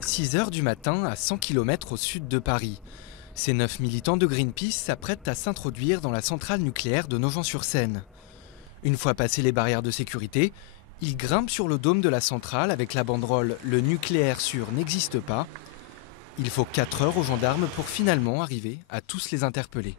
6 heures du matin à 100 km au sud de Paris. Ces 9 militants de Greenpeace s'apprêtent à s'introduire dans la centrale nucléaire de Nogent-sur-Seine. Une fois passées les barrières de sécurité, ils grimpent sur le dôme de la centrale avec la banderole « Le nucléaire sûr n'existe pas ». Il faut 4 heures aux gendarmes pour finalement arriver à tous les interpeller.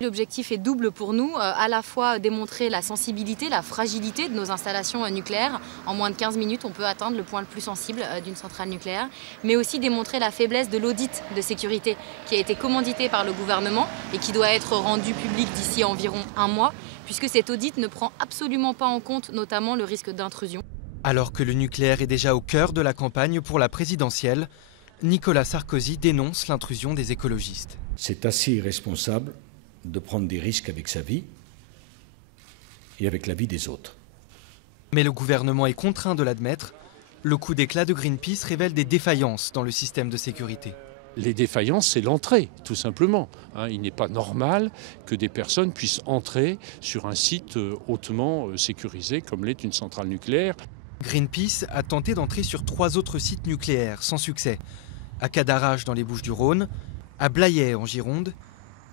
L'objectif est double pour nous, à la fois démontrer la sensibilité, la fragilité de nos installations nucléaires. En moins de 15 minutes, on peut atteindre le point le plus sensible d'une centrale nucléaire, mais aussi démontrer la faiblesse de l'audit de sécurité qui a été commandité par le gouvernement et qui doit être rendu public d'ici environ un mois, puisque cet audit ne prend absolument pas en compte notamment le risque d'intrusion. Alors que le nucléaire est déjà au cœur de la campagne pour la présidentielle, Nicolas Sarkozy dénonce l'intrusion des écologistes. C'est assez irresponsable de prendre des risques avec sa vie et avec la vie des autres. Mais le gouvernement est contraint de l'admettre. Le coup d'éclat de Greenpeace révèle des défaillances dans le système de sécurité. Les défaillances, c'est l'entrée, tout simplement. Il n'est pas normal que des personnes puissent entrer sur un site hautement sécurisé comme l'est une centrale nucléaire. Greenpeace a tenté d'entrer sur 3 autres sites nucléaires sans succès. À Cadarache dans les Bouches-du-Rhône, à Blayais en Gironde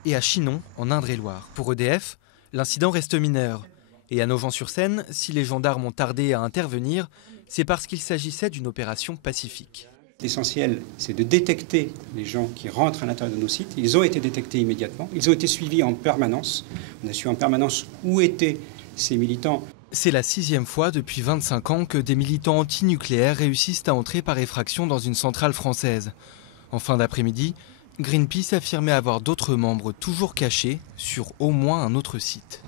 et à Chinon en Indre-et-Loire. Pour EDF, l'incident reste mineur. Et à Nogent-sur-Seine, si les gendarmes ont tardé à intervenir, c'est parce qu'il s'agissait d'une opération pacifique. L'essentiel, c'est de détecter les gens qui rentrent à l'intérieur de nos sites. Ils ont été détectés immédiatement. Ils ont été suivis en permanence. On a su en permanence où étaient ces militants. C'est la 6e fois depuis 25 ans que des militants anti-nucléaires réussissent à entrer par effraction dans une centrale française. En fin d'après-midi, Greenpeace affirmait avoir d'autres membres toujours cachés sur au moins un autre site.